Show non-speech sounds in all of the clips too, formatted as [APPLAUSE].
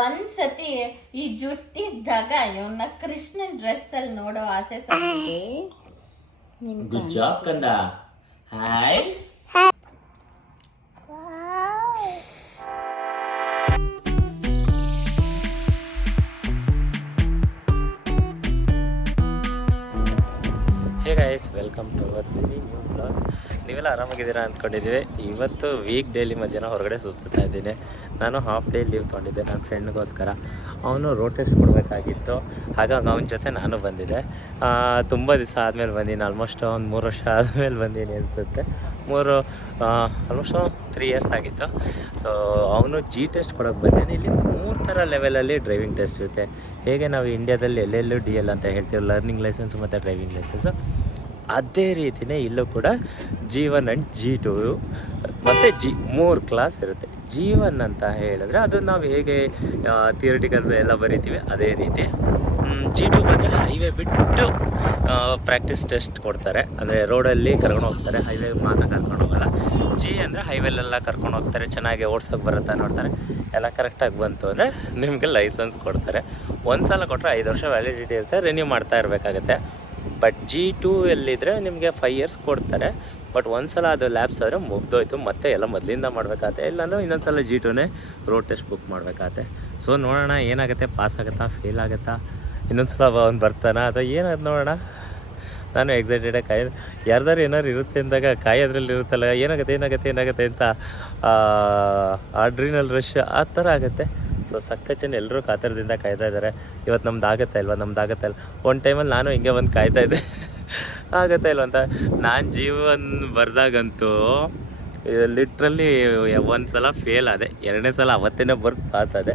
ಒಂದ್ಸತಿ ಈ ಜುಟ್ಟಿದ್ದಾಗ ಇವನ್ನ ಕೃಷ್ಣನ್ ಡ್ರೆಸ್ ಅಲ್ಲಿ ನೋಡೋ ಆಸೆ ಗುಡ್ ಜಾಬ್ ಕಂದ hi welcome to our very new blog ನೀವೆಲ್ಲ ಆರಾಮಾಗಿದ್ದೀರಾ ಅಂದ್ಕೊಂಡಿದ್ದೀವಿ. ಇವತ್ತು ವೀಕ್ ಡೇಲಿ ಮಧ್ಯಾಹ್ನ ಹೊರಗಡೆ ಸುತ್ತಾ ಇದ್ದೀನಿ. ನಾನು ಹಾಫ್ ಡೇ ಲೀವ್ ತೊಗೊಂಡಿದ್ದೆ ನನ್ನ ಫ್ರೆಂಡ್ಗೋಸ್ಕರ ಅವನು ರೋಡ್ ಟೆಸ್ಟ್ ಕೊಡಬೇಕಾಗಿತ್ತು. ಹಾಗಾಗಿ ಅವನ ಜೊತೆ ನಾನು ಬಂದಿದ್ದೆ. ತುಂಬ ದಿವಸ ಆದಮೇಲೆ ಬಂದೀನಿ. ಆಲ್ಮೋಸ್ಟ್ ಒಂದು ಮೂರು ವರ್ಷ ಆದಮೇಲೆ ಬಂದೀನಿ ಅನಿಸುತ್ತೆ. ಮೂರು ಆಲ್ಮೋಸ್ಟ್ ತ್ರೀ ಇಯರ್ಸ್ ಆಗಿತ್ತು. ಸೊ ಅವನು ಜಿ ಟೆಸ್ಟ್ ಕೊಡೋಕೆ ಬಂದಿದ್ದೀನಿ ಇಲ್ಲಿ ಮೂರು ಥರ ಲೆವೆಲಲ್ಲಿ ಡ್ರೈವಿಂಗ್ ಟೆಸ್ಟ್ ಇರುತ್ತೆ. ಹೇಗೆ ನಾವು ಇಂಡಿಯಾದಲ್ಲಿ ಎಲ್ಲೆಲ್ಲೂ ಡಿ ಎಲ್ ಅಂತ ಹೇಳ್ತೀವಿ ಲರ್ನಿಂಗ್ ಲೈಸೆನ್ಸ್ ಮತ್ತು ಡ್ರೈವಿಂಗ್ ಲೈಸೆನ್ಸು ಅದೇ ರೀತಿಯೇ ಇಲ್ಲೂ ಕೂಡ G one and G two ಮತ್ತು ಜಿ ಮೂರು ಕ್ಲಾಸ್ ಇರುತ್ತೆ. ಜಿ ಒನ್ ಅಂತ ಹೇಳಿದ್ರೆ ಅದು ನಾವು ಹೇಗೆ ಥಿಯರಿಟಿಕಲ್ ಎಲ್ಲ ಬರಿತೀವಿ ಅದೇ ರೀತಿ. ಜಿ ಟು ಬಂದರೆ ಹೈವೇ ಬಿಟ್ಟು ಪ್ರಾಕ್ಟೀಸ್ ಟೆಸ್ಟ್ ಕೊಡ್ತಾರೆ. ಅಂದರೆ ರೋಡಲ್ಲಿ ಕರ್ಕೊಂಡು ಹೋಗ್ತಾರೆ. ಹೈವೇ ಮಾತ್ರ ಕರ್ಕೊಂಡು ಹೋಗಲ್ಲ. ಜಿ ಅಂದರೆ ಹೈವೇಲೆಲ್ಲ ಕರ್ಕೊಂಡು ಹೋಗ್ತಾರೆ. ಚೆನ್ನಾಗಿ ಓಡ್ಸೋಕೆ ಬರುತ್ತಾ ನೋಡ್ತಾರೆ. ಎಲ್ಲ ಕರೆಕ್ಟಾಗಿ ಬಂತು ಅಂದರೆ ನಿಮಗೆ ಲೈಸೆನ್ಸ್ ಕೊಡ್ತಾರೆ. ಒಂದು ಸಲ ಕೊಟ್ಟರೆ ಐದು ವರ್ಷ ವ್ಯಾಲಿಡಿಟಿ ಇರುತ್ತೆ. ರಿನ್ಯೂ ಮಾಡ್ತಾ ಇರಬೇಕಾಗತ್ತೆ. ಬಟ್ ಜಿ ಟೂ ಎಲ್ಲಿದ್ದರೆ ನಿಮಗೆ ಫೈವ್ ಇಯರ್ಸ್ ಕೊಡ್ತಾರೆ. ಬಟ್ ಒಂದು ಸಲ ಅದು ಲ್ಯಾಬ್ಸ್ ಆದರೆ ಮುಗ್ದೋಯ್ತು. ಮತ್ತೆ ಎಲ್ಲ ಮೊದಲಿಂದ ಮಾಡಬೇಕಾಗತ್ತೆ. ಇಲ್ಲಾಂದ್ರೆ ಇನ್ನೊಂದು ಸಲ ಜಿ ಟೂನೇ ರೋಡ್ ಟೆಸ್ಟ್ ಬುಕ್ ಮಾಡಬೇಕಾಗತ್ತೆ. ಸೊ ನೋಡೋಣ, ಏನಾಗುತ್ತೆ? ಪಾಸ್ ಆಗುತ್ತಾ? ಫೇಲ್ ಆಗುತ್ತಾ? ಇನ್ನೊಂದು ಸಲ ಅವ್ನು ಬರ್ತಾನ? ಅಥವಾ ಏನಾದ್ರು ನೋಡೋಣ? ನಾನು ಎಕ್ಸೈಟೆಡಾಗಿ ಕಾಯ್ ಯಾರ್ದಾರು ಏನಾದ್ರು ಇರುತ್ತೆ ಅಂದಾಗ ಕಾಯೋದ್ರಲ್ಲಿ ಇರುತ್ತಲ್ಲ, ಏನಾಗುತ್ತೆ ಏನಾಗುತ್ತೆ ಏನಾಗುತ್ತೆ ಅಂತ ಆಡ್ರಿನಲ್ ರಶ್ ಆ ಥರ ಆಗುತ್ತೆ. ಸೊ ಸಕ್ಕ ಜನ ಎಲ್ಲರೂ ಕಾತರದಿಂದ ಕಾಯ್ತಾ ಇದ್ದಾರೆ. ಇವತ್ತು ನಮ್ದು ಆಗುತ್ತೆ ಇಲ್ವಾ ನಮ್ದು ಆಗುತ್ತೆ ಅಲ್ವ ಒಂದು ಟೈಮಲ್ಲಿ ನಾನು ಹಿಂಗೆ ಬಂದು ಕಾಯ್ತಾ ಇದ್ದೆ. [LAUGHS] ಆಗುತ್ತೆ ಇಲ್ವ ಅಂತ? ನಾನು ಜೀವನ ಬರೆದಾಗಂತೂ ಲಿಟ್ರಲ್ಲಿ ಒಂದು ಸಲ ಫೇಲ್ ಆದೆ. ಎರಡನೇ ಸಲ ಅವತ್ತೇ ಬರ್ದು ಪಾಸ್ ಆದೆ.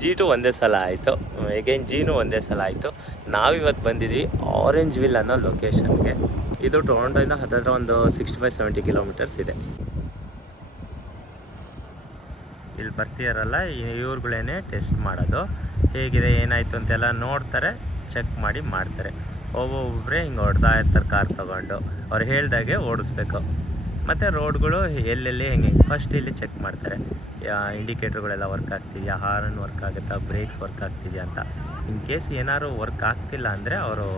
ಜಿ ಟು ಒಂದೇ ಸಲ ಆಯಿತು. ಎಗೇನ್ ಜೀನು ಒಂದೇ ಸಲ ಆಯಿತು. ನಾವಿವತ್ತು ಬಂದಿದ್ವಿ ಆರೆಂಜ್ ವಿಲ್ ಅನ್ನೋ ಲೊಕೇಶನ್ಗೆ ಇದು ಟೊರೊಂಟೋಯಿಂದ ಹತ್ತಿರ ಒಂದು ಸಿಕ್ಸ್ಟಿ ಫೈವ್ ಸೆವೆಂಟಿ ಕಿಲೋಮೀಟರ್ಸ್ ಇದೆ. ಇಲ್ಲಿ ಬರ್ತೀಯಾರಲ್ಲ ಇವ್ರುಗಳೇನೆ ಟೆಸ್ಟ್ ಮಾಡೋದು. ಹೇಗಿದೆ, ಏನಾಯಿತು ಅಂತೆಲ್ಲ ನೋಡ್ತಾರೆ ಚೆಕ್ ಮಾಡಿ ಮಾಡ್ತಾರೆ. ಒಬ್ಬೊಬ್ಬರೇ ಹಿಂಗೆ ಹೊಡ್ತಾ ಇರ್ತಾರೆ ಕಾರ್ ತೊಗೊಂಡು. ಅವ್ರು ಹೇಳ್ದಾಗೆ ಓಡಿಸ್ಬೇಕು. ಮತ್ತು ರೋಡ್ಗಳು ಎಲ್ಲೆಲ್ಲಿ ಹೆಂಗೆ ಫಸ್ಟ್ ಇಲ್ಲಿ ಚೆಕ್ ಮಾಡ್ತಾರೆ. ಇಂಡಿಕೇಟ್ರ್ಗಳೆಲ್ಲ ವರ್ಕ್ ಆಗ್ತಿದೆಯಾ? ಹಾರ್ನ್ ವರ್ಕ್ ಆಗುತ್ತಾ? ಬ್ರೇಕ್ಸ್ ವರ್ಕ್ ಆಗ್ತಿದೆಯಾ ಅಂತ. ಇನ್ ಕೇಸ್ ಏನಾದ್ರು ವರ್ಕ್ ಆಗ್ತಿಲ್ಲ ಅಂದರೆ ಅವರು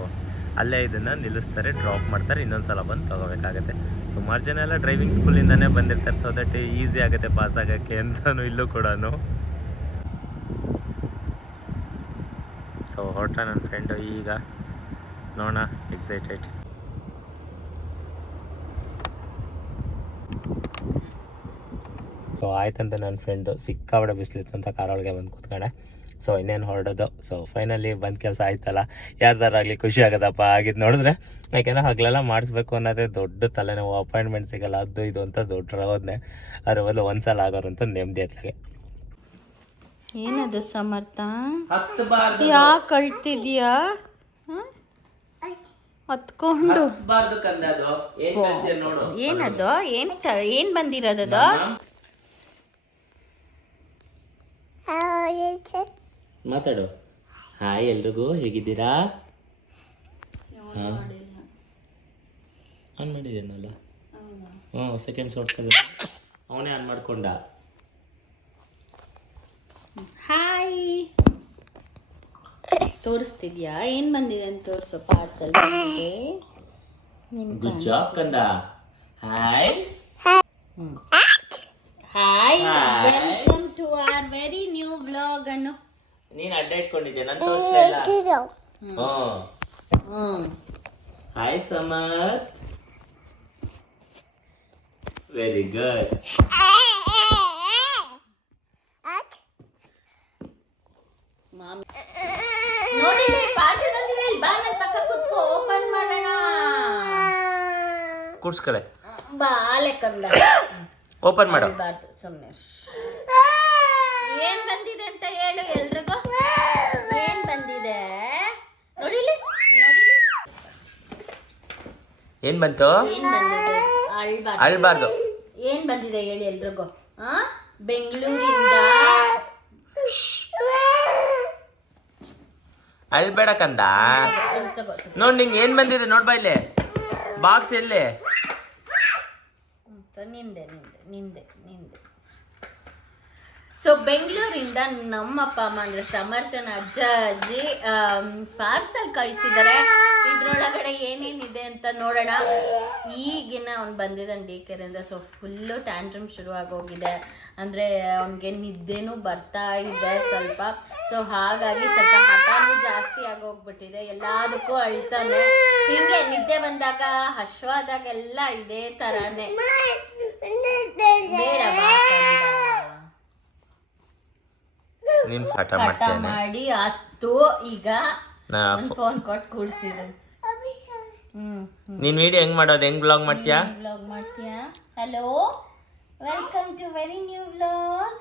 ಅಲ್ಲೇ ಇದನ್ನು ನಿಲ್ಲಿಸ್ತಾರೆ ಡ್ರಾಪ್ ಮಾಡ್ತಾರೆ ಇನ್ನೊಂದು ಸಲ ಬಂದು ತೊಗೋಬೇಕಾಗತ್ತೆ. ಸುಮಾರು ಜನ ಎಲ್ಲ ಡ್ರೈವಿಂಗ್ ಸ್ಕೂಲಿಂದನೇ ಬಂದಿರ್ತಾರೆ ಸೊ ದಟ್ ಈಸಿ ಆಗುತ್ತೆ ಪಾಸ್ ಆಗೋಕ್ಕೆ ಅಂತಲೂ ಇಲ್ಲೂ ಕೂಡ ಸೊ ಹೊರಟ ನನ್ನ ಫ್ರೆಂಡು ಈಗ ನೋಡೋಣ ಎಕ್ಸೈಟೆಡ್ ಸೊ ಆಯ್ತಂತ ನನ್ನ ಫ್ರೆಂಡು ಸಿಕ್ಕಾಬಡ ಬಿಸಿಲಿತ್ತು ಅಂತ ಕಾರೊಳಗೆ ಬಂದು ಕೂತ್ಕೊಂಡೆ. ಸೊ ಇನ್ನೇನು ಹೊರಡೋದು? ಸೊ ಫೈನಲಿ ಬಂದು ಕೆಲಸ ಆಯ್ತಲ್ಲ. ಯಾರ್ದಾರಾಗಲಿ ಖುಷಿ ಆಗದಪ್ಪ? ಆಗಿದ್ದು ನೋಡಿದ್ರೆ ಯಾಕೆಂದ್ರೆ ಹಗ್ಲೆಲ್ಲ ಮಾಡಿಸ್ಬೇಕು ಅನ್ನೋದೇ ದೊಡ್ಡ ತಲೆನೋವು. ಅಪಾಯಿಂಟ್ಮೆಂಟ್ ಸಿಗಲ್ಲ. ಅದು ಇದು ಅಂತ ದೊಡ್ಡ ಹೋದ್ನೆ ಅದ್ರ ಬದಲು ಒಂದ್ಸಲ ಆಗೋರು ಅಂತ ನೆಮ್ಮದಿ ಅತ್ಲಾಗೆ ಏನದು ಸಮರ್ಥ? ಯಾಕೆ ಅಳ್ತಿದ್ಯಾ? ಹತ್ಕೊಂಡು. ಬಾರ್ದು ಕಂದದು. ಏನ್ ಕಳ್ಸಿರ್ ನೋಡು. ಏನದು? ಏನ್ ಏನ್ ಬಂದಿರೋದದು? ಮಾತಾಡು. ಹಾಯ್ ಎಲ್ರಿಗೂ ಹೇಗಿದ್ದೀರಾ? ಆನ್ ಮಾಡಿದ್ದೇನಲ್ಲ? ಹ್ಞೂ ಸೆಕೆಂಡ್ಸ್ ನೋಡ್ಕೊಂಡು ಅವನೇ ಆನ್ ಮಾಡ್ಕೊಂಡ. ಹಾಯ್. ತೋರಿಸ್ತಿದ್ಯಾ? ಏನ್ ಬಂದಿದೆ ಅಂತ ತೋರಿಸು ಪಾರ್ಸಲ್ ಗುಡ್ ಜಾಬ್ ಕಂದ. Hi hi Hi. Welcome very new blog ಅನ್ನು. ನೀನ್ ಅಡ್ಡ ಇಟ್ಕೊಂಡಿದ್ದೆ ನಾನು ಹಾಯ್ ಸಮರ್ ವೆರಿ ಗುಡ್ ನೋಡಿ ಪಾರ್ಸಲ್ ಬಂದಿದೆ. ಇಲ್ಲಿ ಬಾ ನನ್ನ ಪಕ್ಕ ಕೂತ್ಕೋ. ಓಪನ್ ಮಾಡೋಣ. ಕೂಡ್ಸ್ಕಳೆ ಬಾ ಲೆಕ್ಕಂದ ಓಪನ್ [COUGHS] ಮಾಡು. ಸುಮ್ಮನೆ ಏನ್ ಬಂದಿದೆ ಅಂತ ಹೇಳು ಎಲ್ರಿಗೂ? ಏನ್ ಬಂದಿದೆ? ನೋಡಿಲಿ? ನೋಡಿಲಿ? ಏನ್ ಬಂತು? ಏನ್ ಬಂದಿದೆ? ಅಳ್ಬಾರ್ದು. ಅಳ್ಬಾರ್ದು. ಏನ್ ಬಂದಿದೆ ಹೇಳಿ ಎಲ್ರಿಗೂ? ಆ? ಬೆಂಗಳೂರಿಂದ. ಅಳ್ಬೇಡ ಕಂದ. ನೋಡ್ ನಿಂಗೆ ಏನ್ ಬಂದಿದೆ ನೋಡ್ಬಾ ಇಲ್ಲಿ. ಬಾಕ್ಸ್ ಎಲ್ಲಿ? ನಿಂದೆ ನಿಂದೆ ನಿಂದೆ ನಿಂದೆ. ಸೊ ಬೆಂಗಳೂರಿಂದ ನಮ್ಮಪ್ಪ ಅಮ್ಮ ಅಂದ್ರೆ ಸಮರ್ಥನ ಅಜ್ಜ ಅಜ್ಜಿ ಪಾರ್ಸಲ್ ಕಳಿಸಿದ್ದಾರೆ ಇದ್ರೊಳಗಡೆ ಏನೇನಿದೆ ಅಂತ ನೋಡೋಣ. ಈಗಿನ ಅವ್ನು ಬಂದಿದ್ದಾನೆ ಡಿ ಕೆರಿಂದ ಸೊ ಫುಲ್ಲು ಟ್ಯಾಂಟ್ರಮ್ ಶುರು ಆಗೋಗಿದೆ ಅಂದರೆ ಅವನಿಗೆ ನಿದ್ದೆನೂ ಬರ್ತಾ ಇದೆ ಸ್ವಲ್ಪ. ಸೊ ಹಾಗಾಗಿ ಸ್ವಲ್ಪ ಹಠಾನು ಜಾಸ್ತಿ ಆಗೋಗ್ಬಿಟ್ಟಿದೆ. ಎಲ್ಲದಕ್ಕೂ ಅಳ್ತಾನೆ. ಹಿಂಗೆ ನಿದ್ದೆ ಬಂದಾಗ, ಹಶ್ವಾದಾಗೆಲ್ಲ ಇದೇ ಥರನೇ ಬೇಡ. ನೀನ್ ಪಾಠ ಹಠ ಮಾಡ್ತೇನೆ. ಮಾಡಿ ಹತ್ತು ಈಗ ನಾ ಒಂದ್ ಫೋನ್ ಕೊಟ್ಟು ಕೂಡ್ಸಿದ್ರು ಹ್ಮ್ ನೀನ್ ವಿಡಿಯೋ ಹೆಂಗ್ ಮಾಡೋದು? ಹೆಂಗ್ ಬ್ಲಾಗ್ ಮಾಡ್ತೀಯಾ? ಬ್ಲಾಗ್ ಮಾಡ್ತೀಯಾ? Hello welcome to very new blog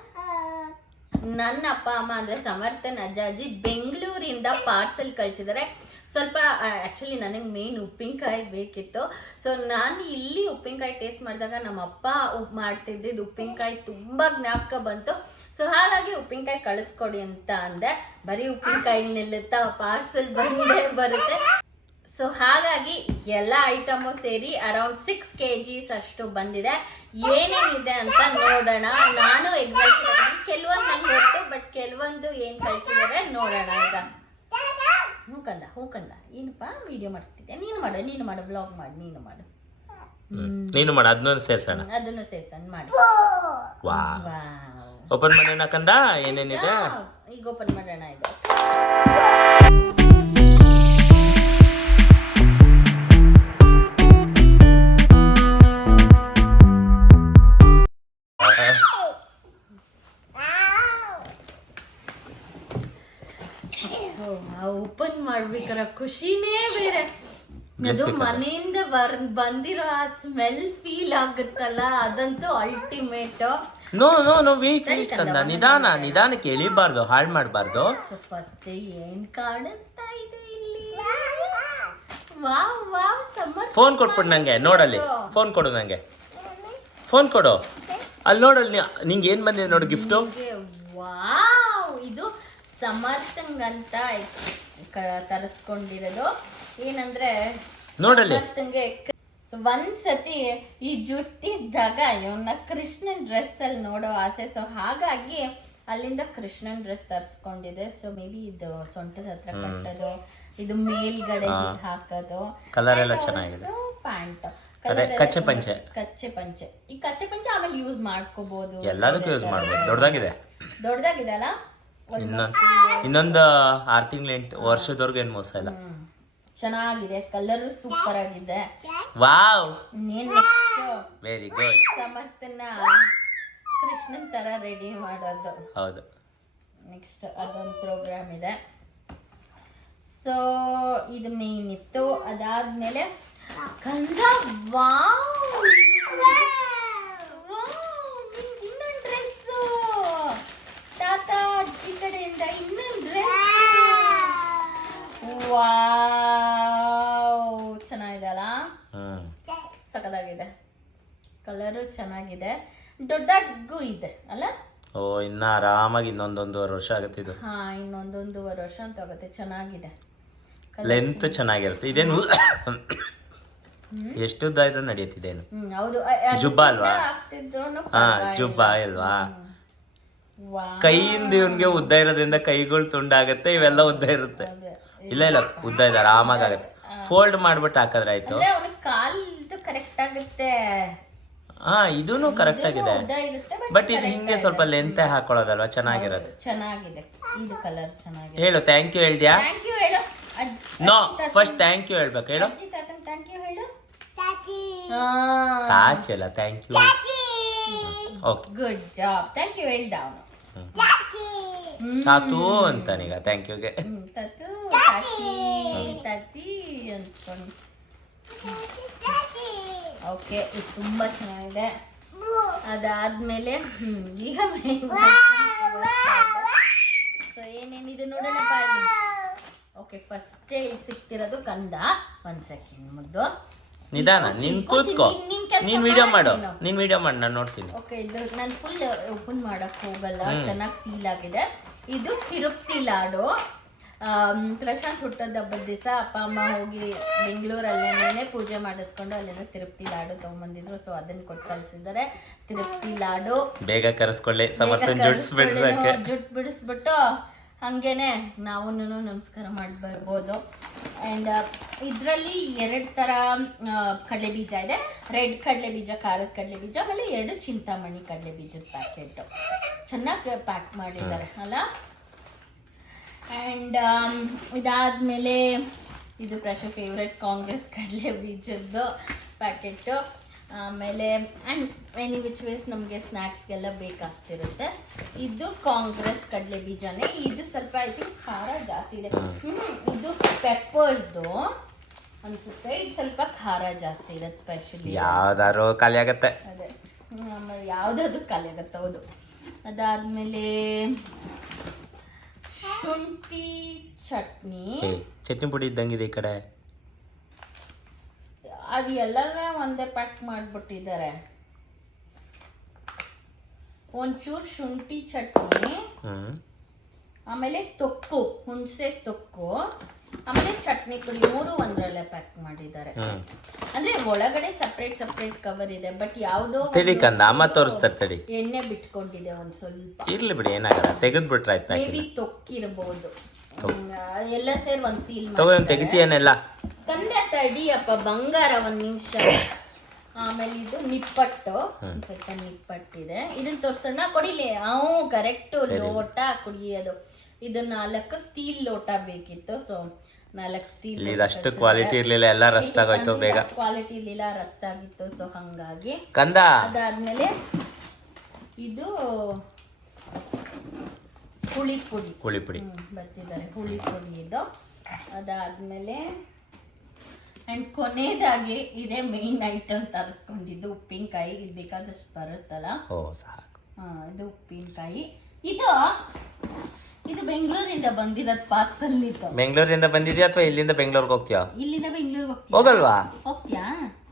ನನ್ನ ಅಪ್ಪ ಅಮ್ಮ ಅಂದ್ರೆ ಸಮರ್ಥನ್ ಅಜ್ಜಾಜಿ ಬೆಂಗಳೂರಿಂದ ಪಾರ್ಸೆಲ್ ಕಳ್ಸಿದ್ದಾರೆ ಸ್ವಲ್ಪ ಆ್ಯಕ್ಚುಲಿ ನನಗೆ ಮೇನ್ ಉಪ್ಪಿನಕಾಯಿ ಬೇಕಿತ್ತು. ಸೊ ನಾನು ಇಲ್ಲಿ ಉಪ್ಪಿನಕಾಯಿ ಟೇಸ್ಟ್ ಮಾಡಿದಾಗ ನಮ್ಮ ಅಪ್ಪ ಉಪ್ ಮಾಡ್ತಿದ್ದಿದ್ದು ಉಪ್ಪಿನಕಾಯಿ ತುಂಬ ಜ್ಞಾಪಕ ಬಂತು. ಸೊ ಹಾಗಾಗಿ ಉಪ್ಪಿನಕಾಯಿ ಕಳಿಸ್ಕೊಡಿ ಅಂತ ಅಂದೆ. ಬರೀ ಉಪ್ಪಿನಕಾಯಿ ನಿಲ್ಲುತ್ತಾ ಪಾರ್ಸೆಲ್ ಬಂದೇ ಬರುತ್ತೆ. ಸೊ ಹಾಗಾಗಿ ಎಲ್ಲ ಐಟಮು ಸೇರಿ ಅರೌಂಡ್ ಸಿಕ್ಸ್ ಕೆ ಜಿಸ್ ಅಷ್ಟು ಬಂದಿದೆ. ಏನೇನಿದೆ ಅಂತ ನೋಡೋಣ. ನಾನು ಎಕ್ಸಾಕ್ಟ್ ಕೆಲವೊಂದು ನಂಗೆ ಗೊತ್ತು ಬಟ್ ಕೆಲವೊಂದು ಏನು ಕಳಿಸಿದ್ದಾರೆ ನೋಡೋಣ ಈಗ. ಹ್ಞೂ ಕಂದ ಹ್ಞೂ ಕಂದ ಏನಪ್ಪ? ವಿಡಿಯೋ ಮಾಡ್ತಿದ್ದೆ. ನೀನು ಮಾಡು ನೀನು ಮಾಡು ಬ್ಲಾಗ್ ಮಾಡು ನೀನು ಮಾಡು. ನೀನು ಮಾಡು ಅದನ್ನು ಸೇರ್ಸೋಣ. ಅದನ್ನು ಸೇರ್ಸೋಣ ಮಾಡಿ. ವಾ. ಓಪನ್ ಮಾಡೋಣ ಕಂದ? ಏನೇನಿದೆ? ಈಗ ಓಪನ್ ಮಾಡೋಣ ಇದು. ಓಪನ್ ಮಾಡ್ಬೇಕಾರ ಖುಷಿನೇ ಬೇರೆ. ಅದು ಮನೆಯಿಂದ ಬರ್ ಬಂದಿರೋ ಆ ಸ್ಮೆಲ್ ಫೀಲ್ ಆಗುತ್ತಲ್ಲ? ಅದಂತೂ ultimate no no no wait wait ಕಂದ ನಿಧಾನ ನಿಧಾನಕ್ಕೆ ಎಳಿಬಾರ್ದು ಹಾಳು ಮಾಡಬಾರ್ದು. ಸೊ ಫಸ್ಟ್ ಏನ್ ಕಾಣಿಸ್ತಾ ಇದೆ ಇಲ್ಲಿ? ವಾವ್ ವಾವ್ ಸಮ್ಮರ್ ಫೋನ್ ಕೊಟ್ಬಿಡು ನಂಗೆ ನೋಡಲ್ಲಿ. ಫೋನ್ ಕೊಡು ನಂಗೆ. ಫೋನ್ ಕೊಡು. ಅಲ್ಲಿ ನೋಡಲ್ಲಿ ನಿಂಗೆ ಏನು ಬಂದಿದೆ ನೋಡು ಗಿಫ್ಟು? ವಾವ್ ಇದು ಸಮರ್ಥಂಗ್ ಅಂತ ತರಿಸ್ಕೊಂಡಿರೋದು. ಏನಂದ್ರೆ ನೋಡಲ್ಲಿ. ಒಂದ್ಸತಿ ಈ ಜುಟ್ಟಿದ್ದಾಗ ಇವನ್ನ ಕೃಷ್ಣನ್ ಡ್ರೆಸ್ ಅಲ್ಲಿ ನೋಡೋ ಆಸೆ. ಸೊ ಹಾಗಾಗಿ ಅಲ್ಲಿಂದ ಕೃಷ್ಣನ್ ಡ್ರೆಸ್ ತರಿಸ್ಕೊಂಡಿದೆ. ಸೊ ಮೇ ಬಿ ಇದು ಸೊಂಟದ ಹತ್ರ ಕಟ್ಟೋದು ಇದು ಮೇಲ್ಗಡೆ ಹಾಕೋದು. ಕಲರ್ ಎಲ್ಲ ಚೆನ್ನಾಗಿದೆ. ಪ್ಯಾಂಟ್ ಕಚ್ಚೆ ಪಂಚೆ. ಕಚ್ಚೆ ಪಂಚೆ. ಈ ಕಚ್ಚೆ ಪಂಚೆ ಆಮೇಲೆ ಯೂಸ್ ಮಾಡ್ಕೋಬಹುದು ಎಲ್ಲದಕ್ಕೂ ಯೂಸ್ ಮಾಡ್ಬೋದು. ದೊಡ್ಡದಾಗಿದೆ ದೊಡ್ಡದಾಗಿದೆ ಅಲ್ಲ? ಇನ್ನೊಂದು ಆರ್ ತಿಂಗಳು ಎಂಟು ವರ್ಷದವರೆಗೂ ಏನು ಮೋಸ ಇಲ್ಲ. ಚೆನ್ನಾಗಿದೆ ಕಲರ್ ಸೂಪರ್ ಆಗಿದೆ. ವಾವ್. ಇನ್ನೇನ್ ನೆಕ್ಸ್ಟ್ ವೆರಿ ಗುಡ್ ಸಮರ್ಥನ ಕೃಷ್ಣನ್ ತರ ರೆಡಿ ಮಾಡೋದು. ಹೌದು. ನೆಕ್ಸ್ಟ್ ಅದೊಂದು ಪ್ರೋಗ್ರಾಮ್ ಇದೆ. ಸೊ ಇದು ಮೇನ್ ಇತ್ತು. ಅದಾದ್ಮೇಲೆ ಕಂದ ವಾವ್! ಇನ್ನೊಂದು ಡ್ರೆಸ್ಸು ತಾತ ಅಜ್ಜಿ ಕಡೆಯಿಂದ ಇನ್ನೊಂದು ಡ್ರೆಸ್ ವಾವ್ ಚೆನ್ನಾಗಿದೆ ಅಲ್ಲ ಹ್ಮ್ ಸಖತ್ತಾಗಿದೆ ಕಲರು ಚೆನ್ನಾಗಿದೆ. ದೊಡ್ಡದಾಗೂ ಇದೆ ಅಲ್ಲ? ಓ ಇನ್ನ ಆರಾಮಾಗಿ ಇನ್ನೊಂದೊಂದೂವರೆ ವರ್ಷ ಆಗುತ್ತೆ ಇದು. ಹಾ ಇನ್ನೊಂದೊಂದೂವರೆ ವರ್ಷ ಅಂತ ಆಗುತ್ತೆ ಚೆನ್ನಾಗಿದೆ. ಲೆಂತ್ ಚೆನ್ನಾಗಿರುತ್ತೆ. ಇದೇನು? ಎಷ್ಟು ಉದ್ದ ಇದ್ರೂ ನಡೆಯುತ್ತಿದ್ದೇನು ಹ್ಮ್ ಹೌದು. ಜುಬ್ಬ ಅಲ್ವಾ? ಹಾ. ಜುಬ್ಬ ಇಲ್ವಾ ಕೈಯಿಂದ ಇವನ್ಗೆ ಉದ್ದ ಇರೋದ್ರಿಂದ ಕೈಗಳು ತುಂಡಾಗತ್ತೆ ಇವೆಲ್ಲ ಉದ್ದ ಇರುತ್ತೆ. ಇಲ್ಲ ಇಲ್ಲ ಉದ್ದ ಇದೆ ಆಗುತ್ತೆ. ಫೋಲ್ಡ್ ಮಾಡ್ಬಿಟ್ಟು ಹಾಕಿದ್ರೆ ಆಯ್ತು. ಕರೆಕ್ಟ್ ಹಾ ಇದೂನು ಕರೆಕ್ಟ್ ಆಗಿದೆ. ಉದ್ದ ಇರುತ್ತೆ ಬಟ್ ಇದು ಹಿಂಗೆ ಸ್ವಲ್ಪ ಲೆಂತೆ ಹಾಕೊಳ್ಳೋದಲ್ವಾ? ಚೆನ್ನಾಗಿರೋದು. ಚೆನ್ನಾಗಿದೆ. ಇದು ಕಲರ್ ಚೆನ್ನಾಗಿದೆ. ಹೇಳು ಥ್ಯಾಂಕ್ ಯು ಹೇಳ್ದ್ಯಾ ಥ್ಯಾಂಕ್ ಯು ಹೇಳು. ನೋ ಫಸ್ಟ್ ಥ್ಯಾಂಕ್ ಯು ಹೇಳ್ಬೇಕು ಹೇಳು. ತಾತನ್ ಥ್ಯಾಂಕ್ ಯು ಹೇಳು. ತಾಚಿ ಅಲ್ಲ thank you okay good job thank you ಹೇಳ್ದ ಅವನು ತಾತು ಅಂತಾನೀಗ ಥ್ಯಾಂಕ್ ಯುಗೆ ಹ್ಮ್ ತತ್ತು ತಾಚಿ ತಾಚಿ ಅನ್ಕೊಂಡು ಓಕೆ ಇದು ತುಂಬಾ ಚೆನ್ನಾಗಿದೆ. ಅದಾದ್ಮೇಲೆ ಈಗ ಸೊ ಏನೇನಿದೆ ನೋಡೋಣ ಓಕೆ ಫಸ್ಟೇ ಇಲ್ಲಿ ಸಿಕ್ತಿರೋದು ಕಂದ. ಒಂದು ಸೆಕೆಂಡ್ ಮುದ್ದು ನಿಧಾನ ನೀನ್ ಕೂತ್ಕೋ. ನೀನ್- ವಿಡಿಯೋ ಮಾಡು ನೀನ್. ವಿಡಿಯೋ ಮಾಡಿ ನಾನು ನೋಡ್ತೀನಿ. ಓಕೆ ಇದು ನಾನು ಫುಲ್ ಓಪನ್ ಮಾಡಕ್ ಹೋಗಲ್ಲ ಚೆನ್ನಾಗಿ ಸೀಲ್ ಆಗಿದೆ. ಇದು ತಿರುಪ್ತಿ ಲಾಡು. ಪ್ರಶಾಂತ್ ಹುಟ್ಟದ ಹಬ್ಬದ ದಿವಸ ಅಪ್ಪ ಅಮ್ಮ ಹೋಗಿ ಬೆಂಗಳೂರಲ್ಲೇನೇ ಪೂಜೆ ಮಾಡಿಸ್ಕೊಂಡು ಅಲ್ಲೇನೋ ತಿರುಪ್ತಿ ಲಾಡು ತೊಗೊಂಬಂದಿದ್ರು. ಸೊ ಅದನ್ನ ಕೊಟ್ಟು ಕಳಿಸಿದ್ದಾರೆ. ತಿರುಪ್ತಿ ಲಾಡು. ಬೇಗ ಕರೆಸ್ಕೊಳ್ಳಿ. ಜುಟ್ ಬಿಡಿಸ್ಬಿಟ್ಟು ಹಂಗೇನೆ ನಾವು ನಮಸ್ಕಾರ ಮಾಡಿ ಬರ್ಬೋದು. ಆ್ಯಂಡ್ ಇದರಲ್ಲಿ ಎರಡು ಥರ ಕಡಲೆ ಬೀಜ ಇದೆ. ರೆಡ್ ಕಡಲೆ ಬೀಜ ಖಾರದ ಕಡಲೆ ಬೀಜ ಆಮೇಲೆ ಎರಡು ಚಿಂತಾಮಣಿ ಕಡಲೆ ಬೀಜದ ಪ್ಯಾಕೆಟು ಚೆನ್ನಾಗಿ ಪ್ಯಾಕ್ ಮಾಡಿದ್ದಾರೆ. ಅಲ್ಲ? ಆ್ಯಂಡ್ ಇದಾದಮೇಲೆ ಇದು ಪ್ರಶ ಫೇವ್ರೆಟ್ ಕಾಂಗ್ರೆಸ್ ಕಡಲೆ ಬೀಜದ್ದು ಪ್ಯಾಕೆಟು ಆಮೇಲೆ ಆ್ಯಂಡ್ ಎನಿ ವಿಚ್ ವೇಸ್ ನಮಗೆ ಸ್ನ್ಯಾಕ್ಸ್ಗೆಲ್ಲ ಬೇಕಾಗ್ತಿರುತ್ತೆ. ಇದು ಕಾಂಗ್ರೆಸ್ ಕಡಲೆ ಬೀಜನೇ. ಇದು ಸ್ವಲ್ಪ ಐ ಥಿಂಕ್ ಖಾರ ಜಾಸ್ತಿ ಇದೆ. ಹ್ಞೂ ಇದು ಪೆಪ್ಪರ್ದು ಅನ್ಸುತ್ತೆ. ಇದು ಸ್ವಲ್ಪ ಖಾರ ಜಾಸ್ತಿ ಇದೆ ಸ್ಪೆಷಲಿ ಯಾವ್ದಾದ್ರು ಖಾಲಿ ಆಗತ್ತೆ ಅದೇ ಆಮೇಲೆ ಯಾವುದಾದ್ರು ಖಾಲಿ ಆಗತ್ತೆ ಹೌದು. ಅದಾದಮೇಲೆ ಶುಂಠಿ ಚಟ್ನಿ. ಏ ಚಟ್ನಿ ಪುಡಿ ಇದ್ದಂಗಿದೆ ಈ ಕಡೆ. ಅದು ಎಲ್ಲರ ಒಂದೇ ಪ್ಯಾಕ್ ಮಾಡಿಬಿಟ್ಟಿದ್ದಾರೆ. ಒಂಚೂರು ಶುಂಠಿ ಚಟ್ನಿ. ಆಮೇಲೆ ತೊಕ್ಕು ಹುಣಸೆ ತೊಕ್ಕು. ಆಮೇಲೆ ಚಟ್ನಿ ಪುಡಿ ಮೂರು ಒಂದರಲ್ಲೇ ಪ್ಯಾಕ್ ಮಾಡಿದ್ದಾರೆ. ಅಂದ್ರೆ ಒಳಗಡೆ ಸಪ್ರೇಟ್ ಸಪ್ರೇಟ್ ಕವರ್ ಇದೆ ಬಟ್ ಯಾವ್ದೋ ತಡಿ ಕಂದ ಅಮ್ಮ ತೋರಿಸ್ತಾರೆ ತಡಿ ಎಣ್ಣೆ ಬಿಟ್ಕೊಂಡಿದೆ ಒಂದ್ ಸ್ವಲ್ಪ. ಇರ್ಲಿ ಬಿಡಿ ಏನಾಗಲ್ಲ ತೆಗೆದು ಬಿಟ್ರೆ ಆಯ್ತು ಮೇಬಿ ಬಿ ತೊಕ್ಕಿರ್ಬೋದು. ಎಲ್ಲ ಸೇರ್ ಒಂದ್ ಸೀಲ್ ತಗೋ ಇವ್ನು ತೆಗಿತೀಯನೆಲ್ಲ? ತಂದೆ ತಡಿಯಪ್ಪ ಬಂಗಾರ ಒಂದ್ ನಿಮಿಷ. ಆಮೇಲೆ ಇದು ನಿಪ್ಪಟ್ಟು ಸ್ವಲ್ಪ ನಿಪ್ಪಟ್ಟಿದೆ. ಇದನ್ನ ತೋರ್ಸೋಣ ಕೊಡಿಲಿ? ಅವು ಕರೆಕ್ಟ್ ಲೋಟ ಕುಡಿಯೋದು. ಇದು ನಾಲ್ಕು ಸ್ಟೀಲ್ ಲೋಟ ಬೇಕಿತ್ತು ಸೊ ನಾಲ್ಕು ಸ್ಟೀಲ್ ಇಲ್ಲಿ ಇದಷ್ಟು ಕ್ವಾಲಿಟಿ ಇರ್ಲಿಲ್ಲ ಎಲ್ಲ ರಸ್ಟ್ ಆಗೋಯ್ತು ಬೇಗ. ಕ್ವಾಲಿಟಿ ಇರ್ಲಿಲ್ಲ ರಸ್ಟ್ ಆಗಿತ್ತು ಸೊ ಹಂಗಾಗಿ. ಕಂದ? ಅದಾದ್ಮೇಲೆ ಇದು ಹುಳಿ ಪುಡಿ. ಹುಳಿ ಪುಡಿ. ಬರ್ತಿದ್ದಾರೆ ಹುಳಿ ಪುಡಿ ಇದು. ಅದಾದ್ಮೇಲೆ ಆ್ಯಂಡ್ ಕೊನೆಯದಾಗಿ ಇದೇ ಮೇನ್ ಐಟಮ್ ತರಿಸ್ಕೊಂಡಿದ್ದು ಉಪ್ಪಿನಕಾಯಿ ಇದು ಬೇಕಾದಷ್ಟು ಬರುತ್ತಲ್ಲ? ಓ ಸಾಕು. ಇದು ಉಪ್ಪಿನಕಾಯಿ. ಇದು ಇದು ಬೆಂಗಳೂರಿಂದ ಬಂದಿರೋದು ಪಾರ್ಸಲ್ ಇದು ಬೆಂಗಳೂರಿಂದ ಬಂದಿದ್ಯಾ ಅಥವಾ ಇಲ್ಲಿಂದ ಬೆಂಗಳೂರಿಗೆ ಹೋಗ್ತೀಯಾ? ಇಲ್ಲಿಂದ ಬೆಂಗಳೂರಿಗೆ ಹೋಗ್ತೀಯಾ ಹೋಗಲ್ವಾ? ಹೋಗ್ತೀಯಾ?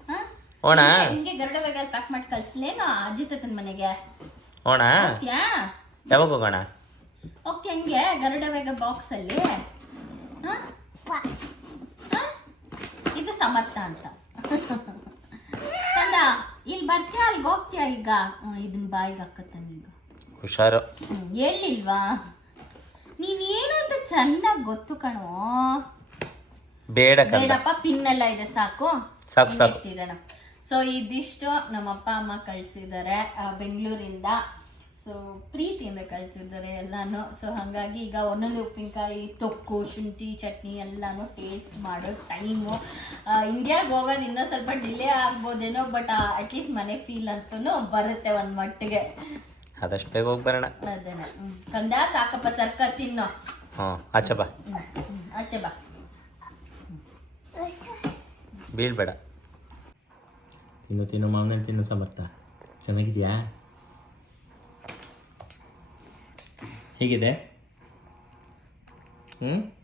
ಹಾ? ಹೋಣ. ಹಿಂಗೆ ಗರುಡ ಅಲ್ಲಿ ಪ್ಯಾಕ್ ಮಾಡಿ ಕಳ್ಸ್ಲೇನೋ ಅಜಿತ್ ಮನೆಗೆ. ಹೋಣ. ಹೋಗ್ತೀಯಾ? ಯಾವಾಗ ಹೋಗೋಣ? ಹೋಗ್ತೀಯ ಹಂಗೆ ಗರುಡ ಬೇಗ ಬಾಕ್ಸ್ ಅಲ್ಲಿ? ಇದು ಸಮರ್ಥ ಅಂತ. ಕಂದ ಇಲ್ಲಿ ಬರ್ತೀಯಾ? ಅಲ್ಲಿಗೆ ಹೋಗ್ತೀಯಾ ಈಗ? ಇದನ್ನ ಬಾಯಿಗೆ ಹಾಕತ್ತಾನ ಈಗ. ಹುಷಾರು. ಹೇಳಿಲ್ವಾ ನೀನ್ ಏನು ಅಂತ ಚೆನ್ನಾಗಿ ಗೊತ್ತು ಕಣೋ. ಬೇಡ ಕಂದ ಬೇಡಪ್ಪ ಪಿನ್ ಎಲ್ಲ ಇದೆ ಸಾಕು. ಸಾಕು ಸಾಕು. ಸೊ ಇದಿಷ್ಟು ನಮ್ಮ ಅಪ್ಪ ಅಮ್ಮ ಕಳ್ಸಿದ್ದಾರೆ ಆ, ಬೆಂಗಳೂರಿಂದ. ಸೊ ಪ್ರೀತಿಯಿಂದ ಕಳ್ಸಿದ್ದಾರೆ ಎಲ್ಲಾನು. ಸೊ ಹಾಗಾಗಿ ಈಗ ಒಂದೊಂದು ಉಪ್ಪಿನಕಾಯಿ ತೊಕ್ಕು ಶುಂಠಿ ಚಟ್ನಿ ಎಲ್ಲಾನು ಟೇಸ್ಟ್ ಮಾಡೋ ಟೈಮು ಇಂಡಿಯಾಗೆ ಹೋಗೋದು ಇನ್ನೂ ಸ್ವಲ್ಪ ಡಿಲೇ ಆಗ್ಬೋದೇನೋ ಬಟ್ ಅಟ್ಲೀಸ್ಟ್ ಮನೆ ಫೀಲ್ ಅಂತೂ ಬರುತ್ತೆ ಒಂದು ಮಟ್ಟಿಗೆ. ಆದಷ್ಟು ಬೇಗ ಹೋಗಿ ಬರೋಣ. ಅದೇನೆ. ಹ್ಮ್. ಕಂದ ಸಾಕಪ್ಪ ಸರ್ಕಸ್ ಇನ್ನು. ಹ್ಞೂ ಆಚೆ ಬಾ. ಹ್ಮ್. ಆಚೆ ಬಾ. ಬೀಳ್ಬೇಡ. ತಿನ್ನು ತಿನ್ನು ಮಾವನ ತಿನ್ನು ಸಮರ್ಥ. ಚೆನ್ನಾಗಿದ್ಯಾ? ಹೇಗಿದೆ? ಹ್ಞೂ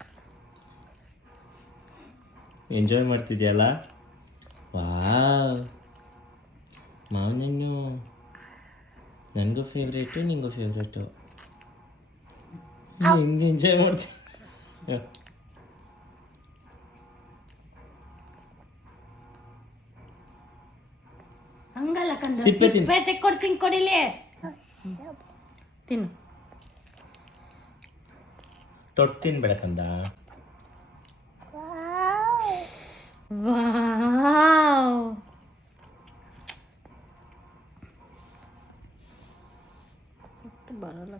ಎಂಜಾಯ್ ಮಾಡ್ತಿದ್ಯಲ್ಲ? ವಾ ಮಾವನಣ್ಣು ನನಗೂ ಫೇವ್ರೇಟು ನಿಂಗೂ ಫೇವ್ರೇಟು ಹೆಂಗೆ ಎಂಜಾಯ್ ಮಾಡ್ತೀನಿ ಹಂಗಲ್ಲ ಕಂದ. ಸಿಪ್ಪೆ ತಿನ್ನು. ಸಿಪ್ಪೆ ತೆಕ್ಕೊಡ್ತೀನಿ ಕೊಡಿಲಿ. ತಿನ್ನು. ತೊಟ್ಟು ತಿನ್ಬೇಡಕ್ಕಂದ ವಾವ್. ಬರಲ್ಲ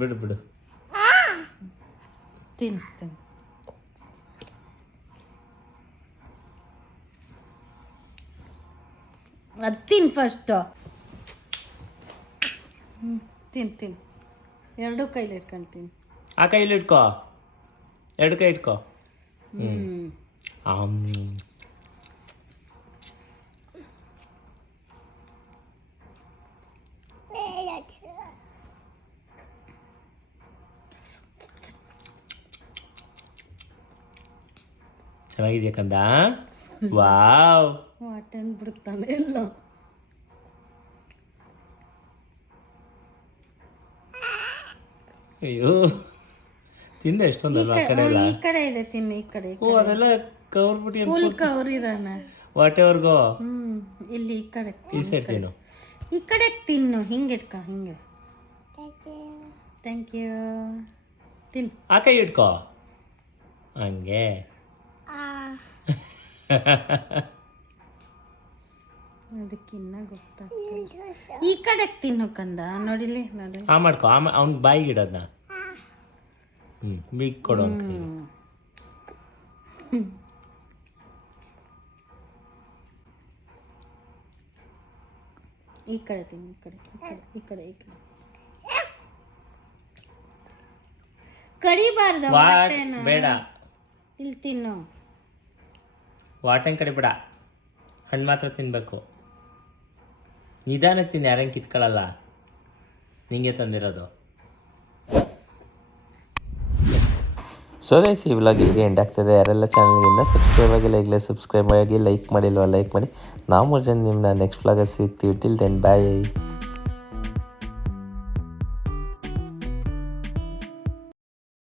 ಬಿಡು ಬಿಡು. ತಿನ್ ತಿನ್ ಅದು ತಿನ್ ಫಸ್ಟು ತಿನ್ ತಿನ್. ಎರಡೂ ಕೈಲಿ ಇಟ್ಕೊಂತೀನಿ ಆ ಕೈಲಿ ಇಟ್ಕೋ. ಎರಡು ಕೈ ಇಟ್ಕೋ. ಹ್ಞೂ ಆಮ್. ಚೆನ್ನಾಗಿದ್ಯಾ ಕಂದ? ವಾವ್. ವಾಟನ್ ಬಿಡ್ತಾನೆ ಇಲ್ಲ ಅಯ್ಯೋ. ತಿಂದೆ ಎಷ್ಟೊಂದು ಎಷ್ಟೊಂದಲ್ಲ ಆ ಕಡೆ ಎಲ್ಲ? ಈ ಕಡೆ ಇದೆ ತಿನ್ನು ಈ ಕಡೆ ಓ ಅದೆಲ್ಲ ಕವರ್ಬಿಟ್ಟು ಫುಲ್ ಕವರಿರೋಣ ವಾಟ್ ಎವರ್ಗೋ ಹ್ಮ್ ಇಲ್ಲಿ ಈ ಕಡೆ ಈ ಸೈಡ್ ತಿನ್ನು. ಈ ಕಡೆ ತಿನ್ನು ಹಿಂಗೆ ಇಟ್ಕ ಹಿಂಗೆ. ಥ್ಯಾಂಕ್ ಯು ತಿನ್ ಆ ಕೈ ಇಟ್ಕೋ. ಹಂಗೆ. ಅದಕ್ಕಿನ್ನ ಗೊತ್ತಾಗ್ತಿಲ್ಲ. ಈ ಕಡೆ ತಿನ್ನು ಕಂದ. ನೋಡಿಲಿ ನೋಡಿ. ಆ ಮಾಡ್ಕೋ. ಆಮ ಅವ್ನ ಬಾಯಿಗೆ ಇಡೋದನ್ನ ಹ್ಞೂ ಬೀಗ್ ಕೊಡು. ಈ ಕಡೆ ತಿನ್ನು ಈ ಕಡೆ ಈ ಕಡೆ ಈ ಕಡೆ ಕಡಿಬಾರ್ದು ಬೇಡ. ಇಲ್ಲಿ ತಿನ್ನು. ವಾಟನ್ ಕಡೆ ಬಿಡ. ಹಣ್ಣು ಮಾತ್ರ ತಿನ್ಬೇಕು. ನಿಧಾನ ತಿನ್ನ ಯಾರಂಗೆ ಕಿತ್ಕೊಳ್ಳಲ್ಲ ನಿಂಗೆ ತಂದಿರೋದು. ಸೊ ಗೈಸ್ ಈ ವ್ಲಾಗ್ ಇಲ್ಲಿ ಎಂಡ್ ಆಗ್ತದೆ. ಯಾರೆಲ್ಲ ಚಾನಲ್ಗಿಂದ ಸಬ್ಸ್ಕ್ರೈಬ್ ಆಗಿಲ್ಲ, ಈಗಲೇ ಸಬ್ಸ್ಕ್ರೈಬ್ ಆಗಿ ಲೈಕ್ ಮಾಡಿಲ್ವ ಲೈಕ್ ಮಾಡಿ ನಾವು ಮೂರು ಜನ ನಿಮ್ಮನ್ನ ನೆಕ್ಸ್ಟ್ ವ್ಲಾಗಲ್ಲಿ ಸಿಗ್ತೀವಿ. Till then bye